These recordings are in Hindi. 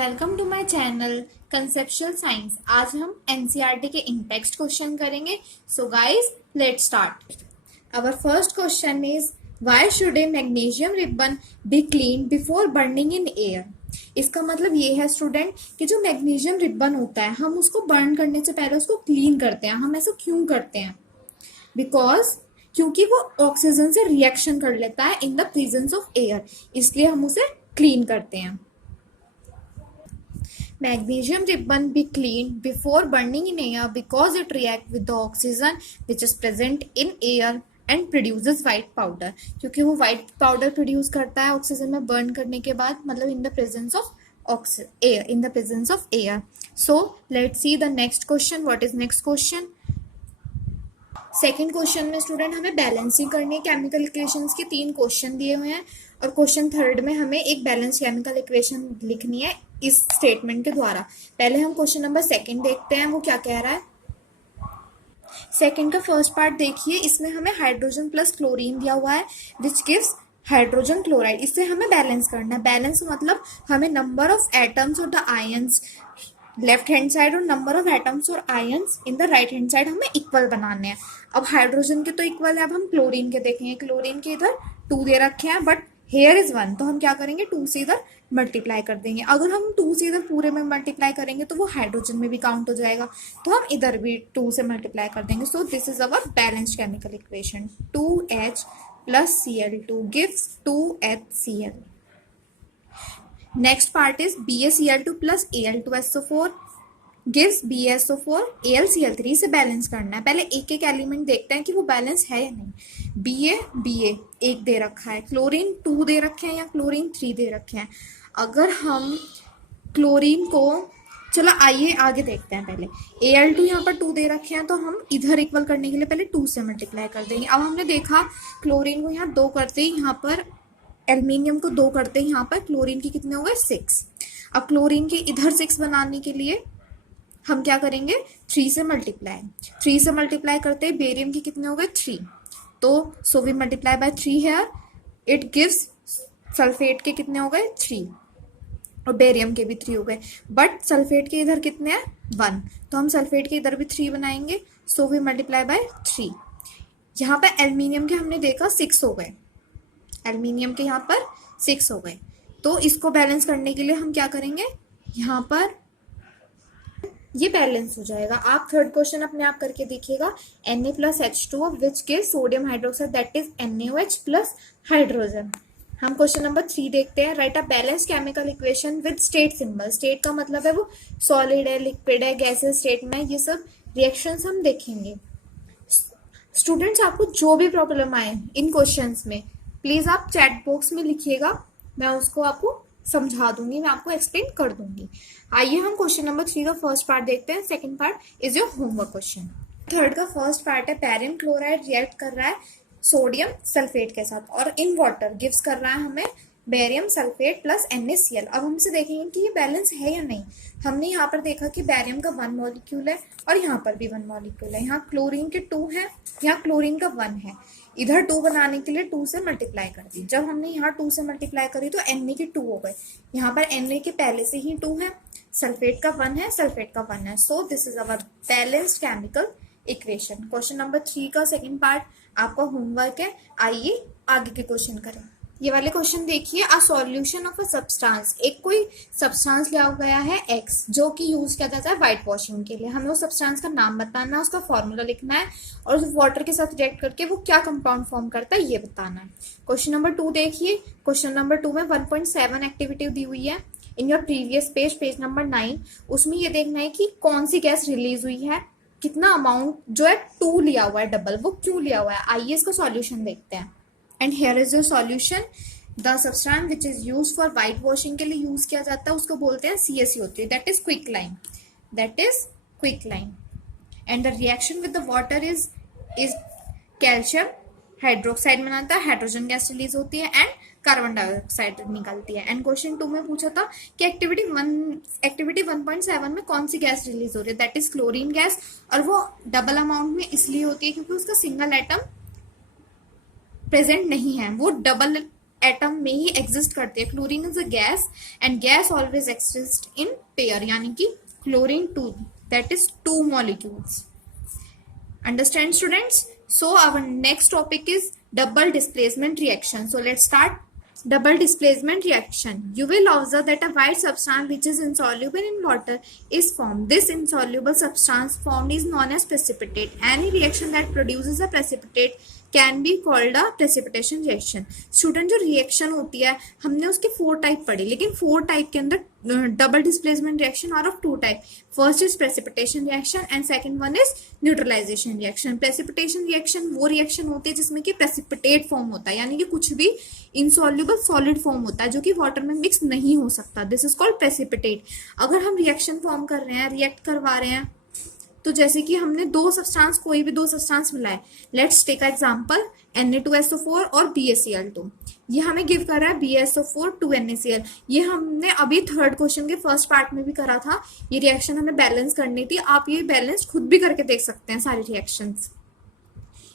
Welcome to my channel conceptual science. आज हम एनसीईआरटी के इंटेक्स्ट क्वेश्चन करेंगे। So guys let's start. Our first question is why should a magnesium ribbon be clean before burning in air. इसका मतलब ये है स्टूडेंट कि जो मैग्नीशियम रिबन होता है हम उसको बर्न करने से पहले उसको क्लीन करते हैं। हम ऐसा क्यों करते हैं? बिकॉज क्योंकि वो ऑक्सीजन से रिएक्शन कर लेता है इन द प्रेजेंस ऑफ एयर, इसलिए हम उसे क्लीन करते हैं। Magnesium ribbon be cleaned before burning in air because it reacts with the oxygen which is present in air and produces white powder। क्योंकि वो white powder produce करता है ऑक्सीजन में बर्न करने के बाद, मतलब in the presence of air, in the presence of air। So let's see the next question। What is next question? Second question में स्टूडेंट हमें बैलेंसिंग करनी है केमिकल इक्वेशंस के। 3 क्वेश्चन दिए हुए हैं और क्वेश्चन थर्ड में हमें एक बैलेंस केमिकल इक्वेशन लिखनी है इस स्टेटमेंट के द्वारा। पहले हम क्वेश्चन नंबर सेकंड देखते हैं, वो क्या कह रहा है। सेकंड का फर्स्ट पार्ट देखिए, इसमें हमें हाइड्रोजन प्लस क्लोरीन दिया हुआ है विच गिव्स हाइड्रोजन क्लोराइड। इससे हमें बैलेंस करना है। बैलेंस मतलब हमें नंबर ऑफ एटम्स और the ions left hand side और नंबर ऑफ एटम्स और ions in the right hand side हमें इक्वल बनाने हैं। अब हाइड्रोजन के तो इक्वल है, अब हम क्लोरीन के देखेंगे। क्लोरीन के इधर 2 दे रखे हैं बट हेयर इज 1, तो हम क्या करेंगे 2 से इधर मल्टीप्लाई कर देंगे। अगर हम 2 से इधर पूरे में मल्टीप्लाई करेंगे तो वो हाइड्रोजन में भी काउंट हो जाएगा, तो हम इधर भी 2 से मल्टीप्लाई कर देंगे। So this is our balanced chemical equation. 2H plus Cl2 gives 2HCl। Next part is BaCl2 plus Al2SO4 gives BaSO4 AlCl3 से बैलेंस करना है। पहले एक एक एलिमेंट देखते हैं कि वो बैलेंस है या नहीं। Ba 1 दे रखा है, क्लोरीन 2 दे रखे हैं या क्लोरीन 3 दे रखे हैं। अगर हम क्लोरीन को, चलो आइए आगे देखते हैं। पहले Al2 यहाँ पर 2 दे रखे हैं, तो हम इधर इक्वल करने के लिए पहले 2 से मल्टीप्लाई कर देंगे। अब हमने देखा क्लोरीन को यहाँ 2 करते ही, यहाँ पर एल्युमिनियम को 2 करते ही यहाँ पर क्लोरीन के कितने हो गए 6। अब क्लोरीन के इधर 6 बनाने के लिए हम क्या करेंगे 3 से मल्टीप्लाई। 3 से मल्टीप्लाई करते ही बेरियम के कितने हो गए 3, तो so we multiply by 3 here, it gives sulphate के कितने हो गए 3 और बेरियम के भी 3 हो गए। बट सल्फेट के इधर कितने हैं 1, तो हम सल्फेट के इधर भी 3 बनाएंगे, सो वी मल्टीप्लाई बाय 3। यहाँ पर एल्युमिनियम के हमने देखा 6 हो गए, एल्युमिनियम के यहाँ पर 6 हो गए। तो इसको बैलेंस करने के लिए हम क्या करेंगे, यहाँ पर ये बैलेंस हो जाएगा। आप थर्ड क्वेश्चन अपने आप करके देखिएगा। Na plus H2O which gives sodium hydroxide that is NaOH plus hydrogen. हम क्वेश्चन नंबर 3 देखते हैं। Right a balance chemical equation with state symbol. State का मतलब है वो सॉलिड है, लिक्विड है, गैसेस स्टेट में, ये सब रिएक्शंस हम देखेंगे। स्टूडेंट्स आपको जो भी प्रॉब्लम आए इन क्वेश्चंस में प्लीज आप चैट बॉक्स में लिखिएगा, मैं उसको आपको समझा दूंगी, मैं आपको एक्सप्लेन कर दूंगी। आइए हम क्वेश्चन नंबर 3 का फर्स्ट पार्ट देखते हैं। Second part is your homework question. Third का फर्स्ट पार्ट है बैरियम क्लोराइड रिएक्ट कर रहा है सोडियम सल्फेट के साथ और इन वाटर गिव्स कर रहा है हमें बेरियम सल्फेट प्लस NaCl। अब हम इसे देखेंगे कि ये बैलेंस है या नहीं। हमने यहाँ पर देखा कि बैरियम का 1 मॉलिक्यूल है और यहाँ पर भी 1 मॉलिक्यूल है। यहाँ क्लोरीन के 2 है, यहाँ क्लोरीन का 1 है। इधर 2 बनाने के लिए 2 से मल्टीप्लाई कर दी। जब हमने यहाँ 2 से मल्टीप्लाई करी तो Na के 2 हो गए। यहाँ पर Na के पहले से ही 2 है, सल्फेट का 1 है, सल्फेट का 1 है। So this is our balanced chemical equation. Question number 3 का सेकंड पार्ट आपका होमवर्क है। आइए आगे के क्वेश्चन करें। ये वाले क्वेश्चन देखिए। A solution of a substance, एक कोई सब्सटेंस लिया गया है X जो कि यूज किया जाता है व्हाइट वॉशिंग के लिए। हमें उस सब्सटेंस का नाम बताना है, उसका फॉर्मूला लिखना है और उस वाटर के साथ रिएक्ट करके वो क्या कंपाउंड फॉर्म करता है ये बताना है। क्वेश्चन नंबर 2 देखिए। क्वेश्चन नंबर 2 में 1.7 एक्टिविटी दी हुई है in your previous page number 9। उसमें ये देखना है कि कौन सी गैस रिलीज हुई है, कितना अमाउंट जो है 2 लिया हुआ है डबल, वो क्यों लिया हुआ है। आइए इसका सॉल्यूशन देखते हैं। And here is your solution. The substance which is use for white washing के लिए यूज किया जाता है उसको बोलते हैं CSE होती है, that is quicklime, that is quicklime. And the reaction with the water is calcium hydroxide बनाता है, हाइड्रोजन गैस रिलीज होती है एंड कार्बन डाइऑक्साइड निकलती है। एंड क्वेश्चन 2 में पूछा था कि एक्टिविटी 1.7 में कौन सी गैस रिलीज हो रही है, दैट इज क्लोरीन गैस। और वो डबल अमाउंट में इसलिए होती है क्योंकि उसका सिंगल एटम प्रेजेंट नहीं है, वो डबल एटम में ही एग्जिस्ट करती है. Chlorine is a gas and gas always exist in pair, यानी कि chlorine 2, that is 2 molecules. Understand, students? So our next topic is double displacement reaction. So let's start. Double displacement reaction. You will observe that a white substance which is insoluble in water is formed. This insoluble substance formed is known as precipitate. Any reaction that produces a precipitate can be called a precipitation reaction. Student, जो रिएक्शन होती है हमने उसके 4 टाइप पढ़े, लेकिन 4 टाइप के अंदर double displacement reaction are of 2 type. First is precipitation reaction and second one is neutralisation reaction. Precipitation reaction वो रिएक्शन होती है जिसमें कि प्रेसिपिटेट फॉर्म होता है, यानी कि कुछ भी इनसॉल्युबल सॉलिड फॉर्म होता है जो कि वाटर में मिक्स नहीं हो सकता. This is called precipitate. अगर हम रिएक्शन फॉर्म कर रहे हैं, रिएक्ट करवा रहे हैं, तो जैसे कि हमने दो सब्सटेंस, कोई भी दो सब्सटेंस मिलाए, लेट्स टेक एग्जांपल Na2SO4 और BaCl2. ये हमें गिव कर रहा है BaSO4 2NaCl. ये हमने अभी थर्ड क्वेश्चन के फर्स्ट पार्ट में भी करा था. ये रिएक्शन हमें बैलेंस करनी थी. आप ये बैलेंस खुद भी करके देख सकते हैं सारे रिएक्शंस.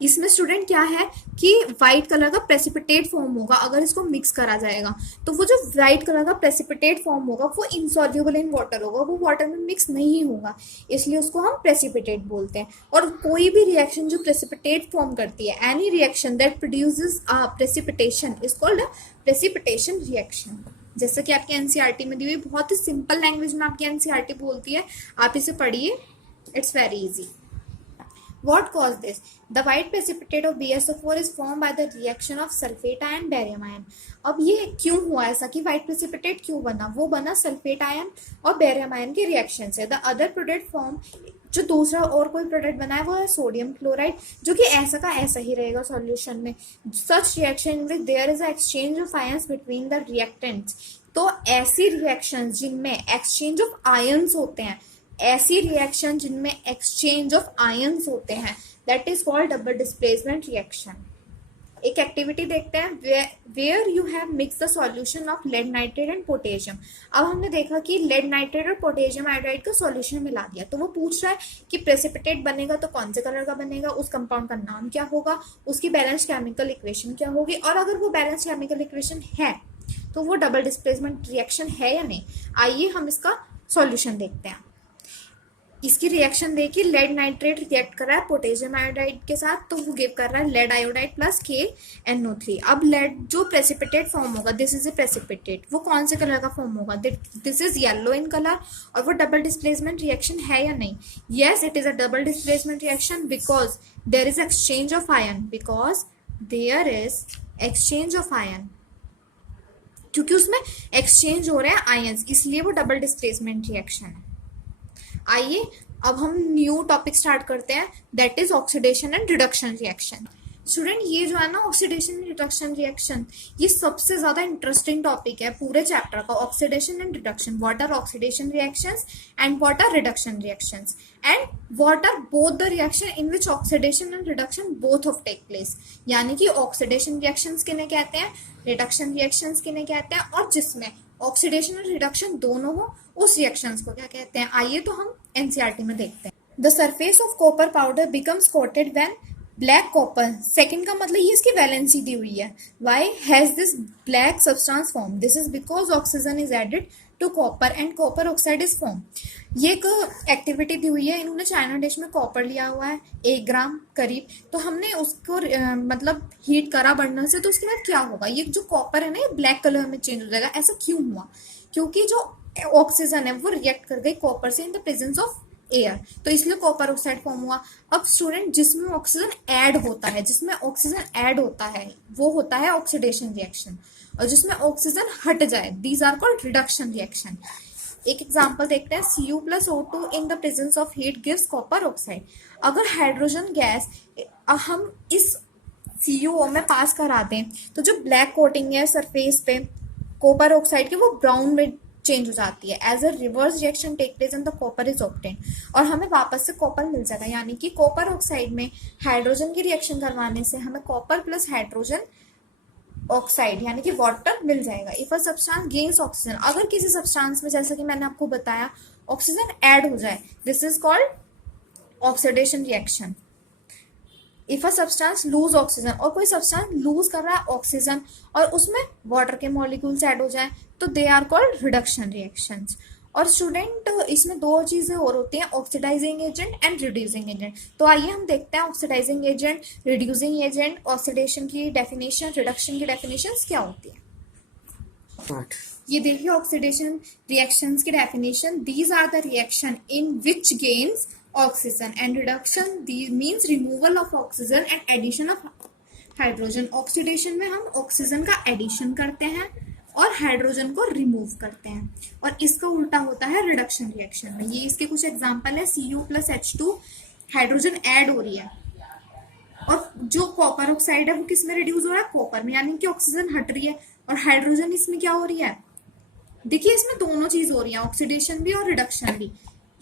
इसमें स्टूडेंट क्या है कि व्हाइट कलर का प्रेसिपिटेट फॉर्म होगा. अगर इसको मिक्स करा जाएगा तो वो जो व्हाइट कलर का प्रेसिपिटेट फॉर्म होगा वो इनसॉल्युबल इन वाटर होगा, वो वाटर में मिक्स नहीं होगा, इसलिए उसको हम प्रेसिपिटेट बोलते हैं. और कोई भी रिएक्शन जो प्रेसिपिटेट फॉर्म करती है, any reaction that produces a precipitation is called a precipitation reaction. जैसे कि आपकी एनसीईआरटी में दी हुई बहुत ही सिंपल लैंग्वेज में आपकी एनसीईआरटी बोलती है, आप इसे पढ़िए, it's very easy. What caused this? The white precipitate of BaSO4 is formed by the reaction of sulfate ion barium ion. अब ये क्यों हुआ ऐसा कि white precipitate क्यों बना? वो बना सल्फेट आयन और बेरियम आयन के रिएक्शन से. द अदर प्रोडक्ट फॉर्म, जो दूसरा और कोई प्रोडक्ट बना है वो है सोडियम क्लोराइड, जो कि ऐसा का ऐसा ही रहेगा सॉल्यूशन में. Such reaction with their is exchange of ions between the reactants. तो ऐसी रिएक्शन जिनमें एक्सचेंज ऑफ आयंस होते हैं, ऐसी रिएक्शन जिनमें एक्सचेंज ऑफ आयंस होते हैं, that is called double displacement reaction. एक एक्टिविटी देखते हैं where you have mix the solution of lead nitrate and potassium. अब हमने देखा कि लेड नाइट्रेट और पोटेशियम आयोडाइड का सॉल्यूशन मिला दिया, तो वो पूछ रहा है कि प्रेसिपिटेट बनेगा तो कौन से कलर का बनेगा, उस कंपाउंड का नाम क्या होगा, उसकी बैलेंस केमिकल इक्वेशन क्या होगी, और अगर वो बैलेंस केमिकल इक्वेशन है तो वो डबल डिस्प्लेसमेंट रिएक्शन है या नहीं. आइए हम इसका सॉल्यूशन देखते हैं. इसकी रिएक्शन देखिए, लेड नाइट्रेट रिएक्ट कर रहा है पोटेशियम आयोडाइड के साथ, तो वो गिव कर रहा है लेड आयोडाइड प्लस KNO3. अब लेड जो प्रेसिपिटेट फॉर्म होगा, दिस इज ए प्रेसिपिटेट, वो कौन से कलर का फॉर्म होगा, this is yellow in colour. और वो डबल डिस्प्लेसमेंट रिएक्शन है या नहीं? Yes, it is a double displacement reaction because there is exchange of ion, because there is exchange of ion, क्योंकि उसमें एक्सचेंज हो रहे हैं आयंस, इसलिए वो डबल डिस्प्लेसमेंट रिएक्शन है. आइए अब हम न्यू टॉपिक स्टार्ट करते हैं, that is oxidation and reduction reaction. Student, ये जो है ना ऑक्सीडेशन एंड रिडक्शन रिएक्शन, ये सबसे ज्यादा इंटरेस्टिंग टॉपिक है पूरे चैप्टर का. Oxidation and reduction, what are oxidation reactions and what are reduction reactions, and what are both the reaction in which oxidation and reduction both of take place. यानी कि ऑक्सीडेशन रिएक्शंस किन्हें कहते हैं, रिडक्शन रिएक्शंस किन्हें कहते हैं, और जिसमें ऑक्सीडेशन और रिडक्शन दोनों हो उस रिएक्शंस को क्या कहते हैं. आइए तो हम एनसीईआरटी में देखते हैं. The surface of copper powder becomes coated when black copper, second का मतलब ये इसकी वैलेंसी दी हुई है. Why has this black substance form? This is because oxygen is added to copper and copper oxide is form. ये एक एक्टिविटी दी हुई है, इन्होंने चाइना डिश में कॉपर लिया हुआ है 1 ग्राम करीब, तो हमने उसको मतलब हीट करा बढ़ने से, तो उसके बाद क्या होगा, ये जो कॉपर है ना ये ब्लैक कलर में चेंज हो जाएगा. ऐसा क्यों हुआ? क्योंकि जो ऑक्सीजन है वो रिएक्ट कर गई कॉपर से इन द प्रेजेंस ऑफ एयर, तो इसलिए कॉपर ऑक्साइड फॉर्म हुआ. अब स्टूडेंट, जिसमें ऑक्सीजन ऐड होता है, जिसमें ऑक्सीजन ऐड होता है वो होता है ऑक्सीडेशन रिएक्शन, और जिसमें ऑक्सीजन हट जाए these are called reduction reaction. एक एग्जांपल देखते हैं, Cu plus O2 in the presence of heat gives copper oxide. अगर हाइड्रोजन गैस हम इस CO में पास करा दें तो जो ब्लैक कोटिंग है सरफेस पे कॉपर ऑक्साइड की वो ब्राउन में चेंज हो जाती है. As a reverse reaction take place and the copper is obtain, और हमें वापस से कॉपर मिल जाएगा. यानी कि कॉपर ऑक्साइड में हाइड्रोजन की रिएक्शन करवाने से हमें कॉपर प्लस हाइड्रोजन ऑक्साइड यानी कि वाटर मिल जाएगा. If a substance gains oxygen, अगर किसी सब्सटेंस में जैसे कि मैंने आपको बताया ऑक्सीजन ऐड हो जाए, this is called oxidation reaction. If a substance lose oxygen, और कोई सब्सटेंस लूज कर रहा है ऑक्सीजन और उसमें वाटर के मॉलिक्यूल्स ऐड हो जाए तो they are called reduction reactions. और स्टूडेंट इसमें दो चीजें और होती हैं, oxidising agent and reducing agent. तो आइए हम देखते हैं oxidising agent, reducing agent, oxidation की डेफिनेशन, रिडक्शन की डेफिनेशन क्या होती है। ये देखिए ऑक्सीडेशन रिएक्शंस की definition, these are the reaction in which gains oxygen and reduction means removal of oxygen and addition of hydrogen. Oxidation में हम ऑक्सीजन का एडिशन करते हैं और हाइड्रोजन को रिमूव करते हैं, और इसका उल्टा होता है रिडक्शन रिएक्शन में। ये इसके कुछ एग्जांपल है, Cu+H2 हाइड्रोजन ऐड हो रही है और जो कॉपर ऑक्साइड है वो किस में रिड्यूस हो रहा है, कॉपर में, यानी कि ऑक्सीजन हट रही है और हाइड्रोजन इसमें क्या हो रही है। देखिए इसमें दोनों चीज हो रही है, ऑक्सीडेशन भी और रिडक्शन भी।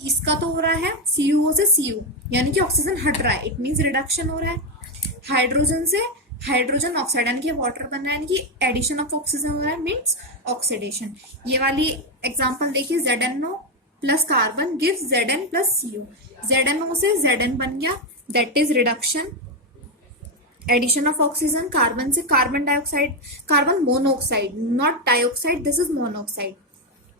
इसका तो हो रहा है Cu से Cu, यानी कि ऑक्सीजन हट रहा है, इट मीन्स रिडक्शन हो रहा है। हाइड्रोजन से हाइड्रोजन ऑक्साइड यानी कि वाटर बन रहा है, यानी कि एडिशन ऑफ ऑक्सीजन हो रहा है, मीन्स ऑक्सीडेशन। ये वाली एग्जांपल देखिए, ZnO plus carbon gives Zn plus Cu। ZnO से Zn बन गया, that is reduction. Addition of oxygen, carbon से carbon dioxide, carbon monoxide, not dioxide, this is monoxide,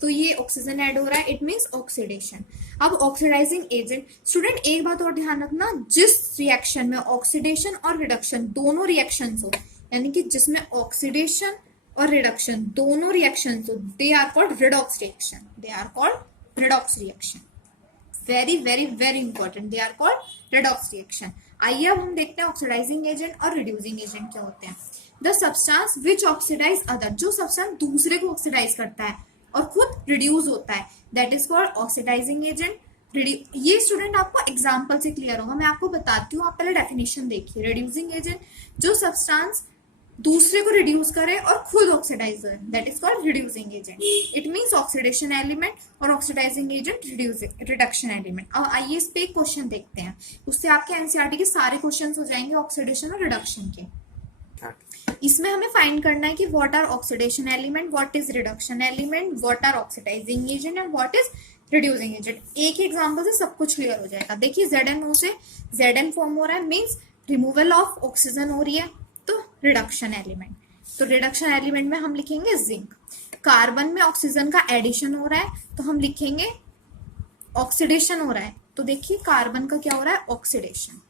तो ये ऑक्सीजन ऐड हो रहा है, इट मीन्स ऑक्सीडेशन। अब ऑक्सीडाइजिंग एजेंट, स्टूडेंट एक बात और ध्यान रखना, जिस रिएक्शन में ऑक्सीडेशन और रिडक्शन दोनों रिएक्शंस हो, यानी कि जिसमें ऑक्सीडेशन और रिडक्शन दोनों रिएक्शंस हो, they are called redox reaction, they are called redox reaction. Very very very important, they are called redox reaction. आइए अब हम देखते हैं ऑक्सीडाइजिंग एजेंट और रिड्यूसिंग एजेंट क्या होते हैं। The substance which oxidise other, जो सब्सटेंस दूसरे को ऑक्सीडाइज करता है और खुद रिड्यूस होता है, that is called oxidising agent. ये स्टूडेंट आपको एग्जांपल से क्लियर होगा, मैं आपको बताती हूँ, आप पहले डेफिनेशन देखिए। रिड्यूसिंग एजेंट, जो सब्सटेंस दूसरे को रिड्यूस करे और खुद ऑक्सीडाइज करे, that is called reducing agent. It means oxidation element, और ऑक्सीडाइजिंग एजेंट रिडक्शन एलिमेंट। अब आइए इस पे एक क्वेश्चन देखते हैं, उससे आपके एनसीईआरटी के सारे क्वेश्चन हो जाएंगे ऑक्सीडेशन और रिडक्शन के। इसमें हमें फाइंड करना है कि what are oxidation element, what is reduction element, what are oxidising agent and what is reducing agent. एक एग्जांपल से सब कुछ क्लियर हो जाएगा। देखिए ZnO से Zn फॉर्म हो रहा है, मींस रिमूवल ऑफ ऑक्सीजन हो रही है, तो रिडक्शन एलिमेंट। तो रिडक्शन एलिमेंट में हम लिखेंगे जिंक। कार्बन में ऑक्सीजन का एडिशन हो रहा है तो हम लिखेंगे ऑक्सीडेशन हो रहा है, तो देखिए कार्बन का क्या हो रहा है, ऑक्सीडेशन।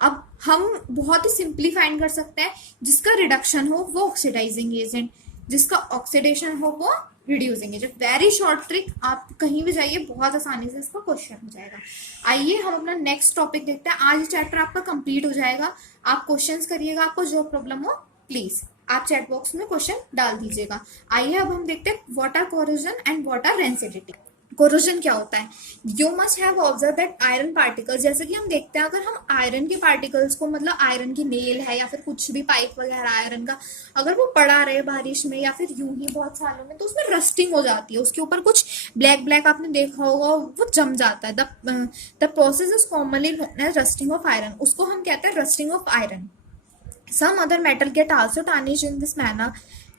अब हम बहुत ही सिंपली फाइंड कर सकते हैं, जिसका रिडक्शन हो वो ऑक्सीडाइजिंग एजेंट, जिसका ऑक्सीडेशन हो वो reducing agent. Very short trick, आप कहीं भी जाइए बहुत आसानी से इसका क्वेश्चन हो जाएगा। आइए हम अपना नेक्स्ट टॉपिक देखते हैं। आज चैप्टर आपका कंप्लीट हो जाएगा, आप क्वेश्चंस करिएगा, आपको जो प्रॉब्लम हो प्लीज आप चैट बॉक्स में क्वेश्चन डाल दीजिएगा। आइए अब हम देखते हैं what are corrosion and what are rancidity. Corrosion क्या होता है, you must have observe that iron particles, जैसे कि हम देखते हैं अगर हम आयरन के पार्टिकल्स को, मतलब आयरन की नेल है या फिर कुछ भी पाइप वगैरह आयरन का, अगर वो पड़ा रहे बारिश में या फिर यूं ही बहुत सालों में, तो उसमें रस्टिंग हो जाती है, उसके ऊपर कुछ ब्लैक ब्लैक आपने देखा होगा, वो जम जाता है। The process is commonly known as rusting of iron, उसको हम कहते हैं rusting of iron. Some other metal get also tarnished in this manner.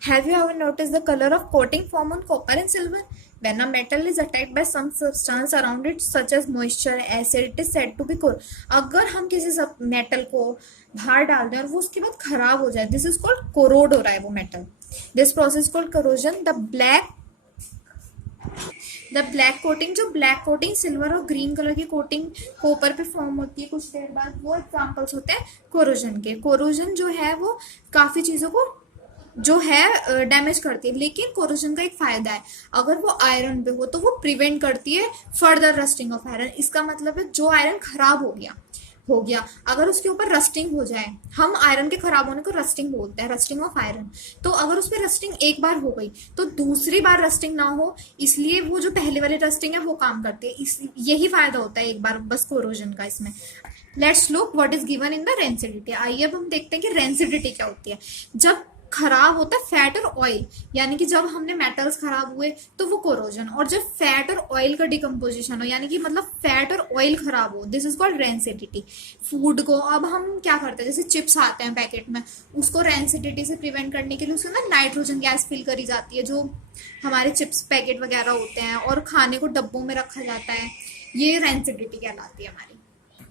Have you ever noticed the color of coating form on copper and silver? When a metal is attacked by some substance around it, such as moisture, acid, it is said to be corrode. अगर हम किसी मेटल को बाहर डाल दें और वो उसके बाद खराब हो जाए, दिस इज कॉल्ड कोरोड हो रहा है वो metal. This process called corrosion. The black coating, जो ब्लैक कोटिंग सिल्वर और ग्रीन कलर की कोटिंग कॉपर पे फॉर्म होती है कुछ देर बाद, वो एग्जांपल्स होते हैं कोरोजन के। कोरोजन जो है वो काफी चीजों को जो है डैमेज करती है, लेकिन कोरोजन का एक फायदा है, अगर वो आयरन पे हो तो वो प्रिवेंट करती है फर्दर रस्टिंग ऑफ आयरन। इसका मतलब है जो आयरन खराब हो गया, अगर उसके ऊपर रस्टिंग हो जाए, हम आयरन के खराब होने को रस्टिंग बोलते हैं, रस्टिंग ऑफ आयरन, तो अगर उस पर रस्टिंग एक बार हो गई तो दूसरी बार रस्टिंग ना हो, इसलिए वो जो पहले वाली रस्टिंग है वो काम करती है। यही फायदा होता है एक बार बस कोरोजन का इसमें। Let's look what is given in the rancidity. आइए अब हम देखते हैं कि रेंसिडिटी क्या होती है। जब खराब होता है फैट और ऑयल, यानी कि जब हमने मेटल्स खराब हुए तो वो कोरोजन, और जब फैट और ऑयल का डिकम्पोजिशन हो, यानी कि मतलब फैट और ऑयल खराब हो, this is called rancidity. Food को अब हम क्या करते हैं, जैसे चिप्स आते हैं पैकेट में, उसको रेंसिडिटी से प्रिवेंट करने के लिए उसके अंदर नाइट्रोजन गैस फिल करी जाती है, जो हमारे चिप्स पैकेट वगैरह होते हैं, और खाने को डब्बों में रखा जाता है, ये रेंसिडिटी कहलाती है हमारी।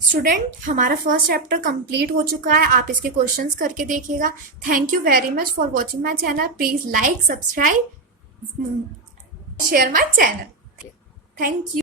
स्टूडेंट हमारा फर्स्ट चैप्टर कंप्लीट हो चुका है, आप इसके क्वेश्चंस करके देखिएगा। Thank you very much for watching my channel. Please like, subscribe, share my channel. Thank you.